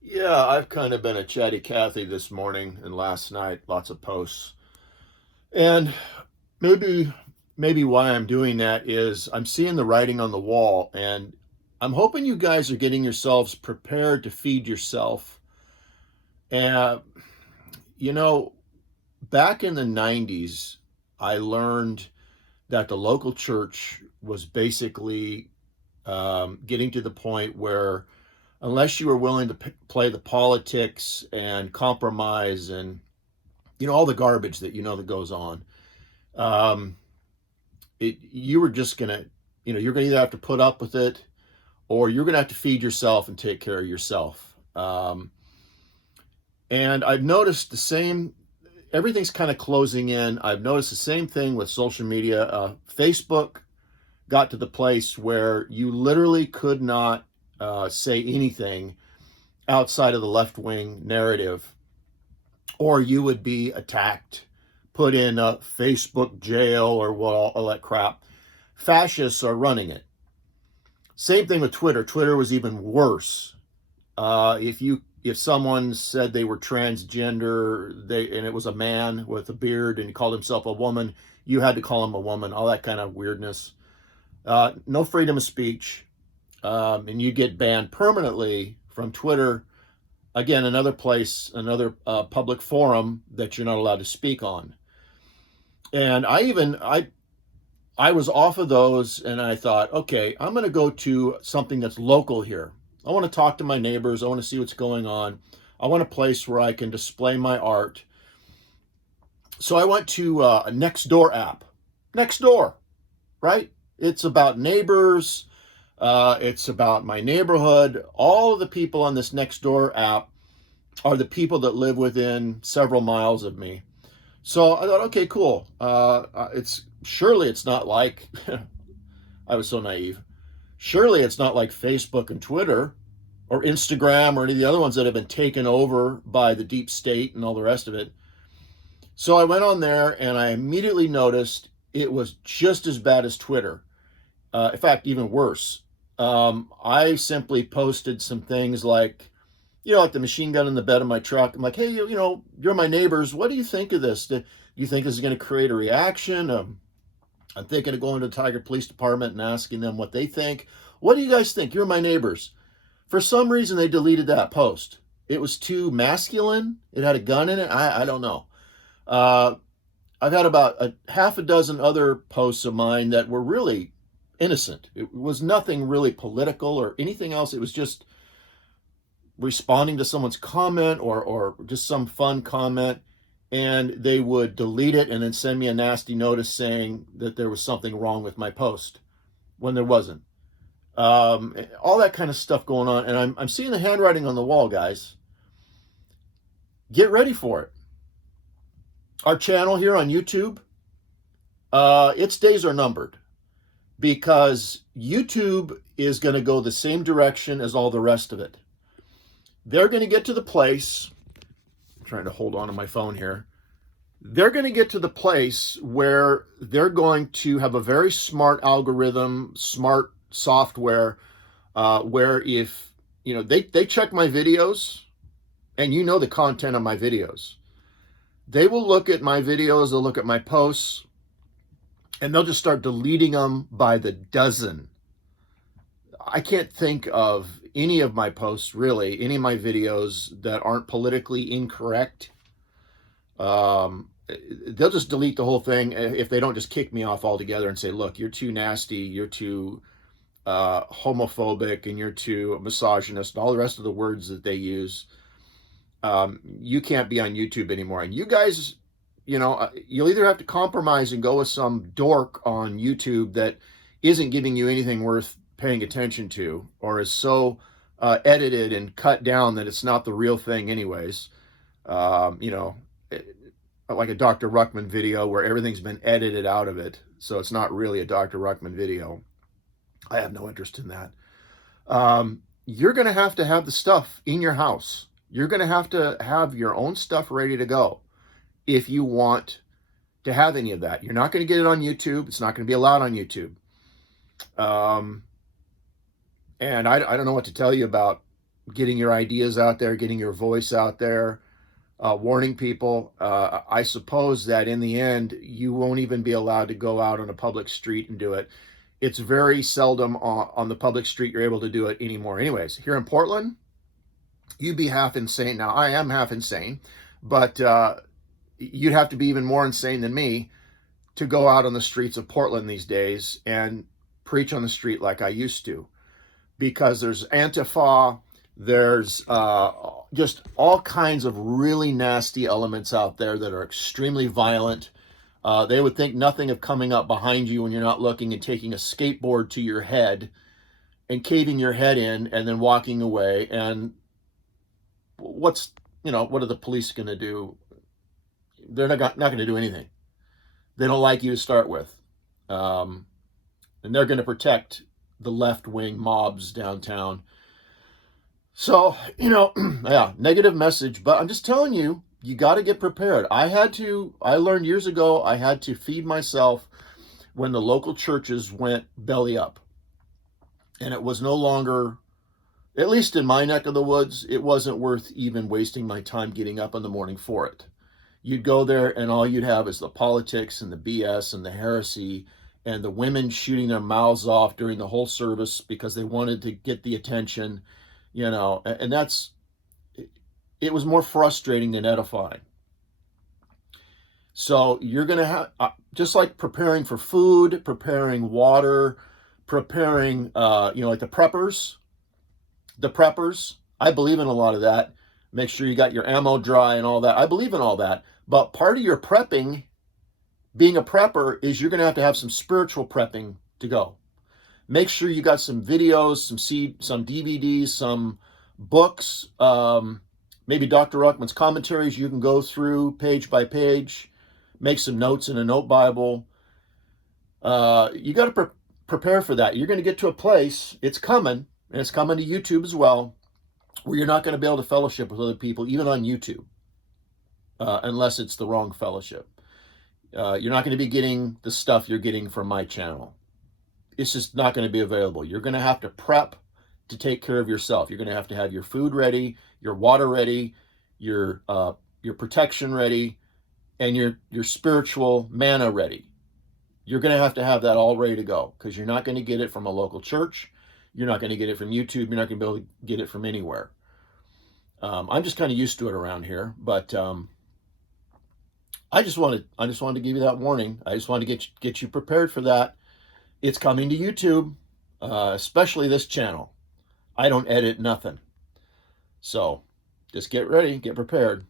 Yeah, I've kind of been a chatty Cathy this morning and last night, lots of posts. And maybe maybe why I'm doing that is I'm seeing the writing on the wall and I'm hoping you guys are getting yourselves prepared to feed yourself. And you know, back in the 90s, I learned that the local church was basically getting to the point where unless you were willing to play the politics and compromise and all the garbage that that goes on. Um, you were just gonna, you're gonna either have to put up with it or you're gonna have to feed yourself and take care of yourself. And I've noticed the same. Everything's kind of closing in. I've noticed the same thing with social media. Facebook got to the place where you literally could not say anything outside of the left wing narrative, or you would be attacked, put in a Facebook jail, or all that crap. Fascists are running it. Same thing with Twitter. Twitter was even worse. If someone said they were transgender, and it was a man with a beard and he called himself a woman, you had to call him a woman. All that kind of weirdness. No freedom of speech, and you get banned permanently from Twitter. Again, another place, another public forum that you're not allowed to speak on. And I was off of those, and I thought, okay, I'm going to go to something that's local here. I want to talk to my neighbors. I want to see what's going on. I want a place where I can display my art. So I went to a Nextdoor app. Nextdoor, right? It's about neighbors. It's about my neighborhood. All of the people on this Nextdoor app are the people that live within several miles of me. So I thought, okay, cool. It's not like I was so naive. Surely it's not like Facebook and Twitter or Instagram or any of the other ones that have been taken over by the deep state and all the rest of it. So I went on there and I immediately noticed it was just as bad as Twitter. In fact, even worse. I simply posted some things like, like the machine gun in the bed of my truck. I'm like, hey, you're my neighbors. What do you think of this? Do you think this is going to create a reaction? I'm thinking of going to the Tiger Police Department and asking them what they think. What do you guys think? You're my neighbors. For some reason, they deleted that post. It was too masculine. It had a gun in it. I don't know. Uh, I've had about a half a dozen other posts of mine that were really innocent. It was nothing really political or anything else. It was just responding to someone's comment or just some fun comment, and they would delete it and then send me a nasty notice saying that there was something wrong with my post when there wasn't. All that kind of stuff going on, and I'm seeing the handwriting on the wall, guys. Get ready for it. Our channel here on YouTube, its days are numbered because YouTube is going to go the same direction as all the rest of it. They're going to get to the place, I'm trying to hold on to my phone here. They're going to get to the place where they're going to have a very smart algorithm, smart software, where if, they check my videos and the content of my videos. They will look at my videos, they'll look at my posts, and they'll just start deleting them by the dozen. I can't think of any of my posts, really, any of my videos that aren't politically incorrect. They'll just delete the whole thing if they don't just kick me off altogether and say, look, you're too nasty, you're too homophobic, and you're too misogynist, and all the rest of the words that they use. You can't be on YouTube anymore. And you guys, you'll either have to compromise and go with some dork on YouTube that isn't giving you anything worth paying attention to, or is so edited and cut down that it's not the real thing anyways. Like a Dr. Ruckman video where everything's been edited out of it, so it's not really a Dr. Ruckman video. I have no interest in that. You're going to have the stuff in your house. You're going to have your own stuff ready to go if you want to have any of that. You're not going to get it on YouTube. It's not going to be allowed on YouTube. And I don't know what to tell you about getting your ideas out there, getting your voice out there, warning people. I suppose that in the end, you won't even be allowed to go out on a public street and do it. It's very seldom on the public street you're able to do it anymore. Anyways, here in Portland, you'd be half insane. Now, I am half insane, but you'd have to be even more insane than me to go out on the streets of Portland these days and preach on the street like I used to, because there's Antifa, there's just all kinds of really nasty elements out there that are extremely violent. They would think nothing of coming up behind you when you're not looking and taking a skateboard to your head and caving your head in and then walking away. And what are the police going to do? They're not going to do anything. They don't like you to start with. And they're going to protect the left-wing mobs downtown. So, yeah, negative message, but I'm just telling you, you got to get prepared. I learned years ago, I had to feed myself when the local churches went belly up. And it was no longer, at least in my neck of the woods, it wasn't worth even wasting my time getting up in the morning for it. You'd go there and all you'd have is the politics and the BS and the heresy and the women shooting their mouths off during the whole service because they wanted to get the attention, and it was more frustrating than edifying. So you're going to have, just like preparing for food, preparing water, preparing, like the preppers, I believe in a lot of that. Make sure you got your ammo dry and all that. I believe in all that. But part of your prepping, being a prepper, is you're going to have some spiritual prepping to go. Make sure you got some videos, some DVDs, some books, maybe Dr. Ruckman's commentaries you can go through page by page, make some notes in a note Bible. You got to prepare for that. You're going to get to a place, it's coming, and it's coming to YouTube as well, where you're not going to be able to fellowship with other people, even on YouTube, unless it's the wrong fellowship. You're not going to be getting the stuff you're getting from my channel. It's just not going to be available. You're going to have to prep to take care of yourself. You're going to have your food ready, your water ready, your protection ready, and your spiritual manna ready. You're going to have that all ready to go, because you're not going to get it from a local church. You're not going to get it from YouTube. You're not going to be able to get it from anywhere. I'm just kind of used to it around here, but I just wanted to give you that warning. I just wanted to get you prepared for that. It's coming to YouTube, especially this channel. I don't edit nothing. So just get ready, get prepared.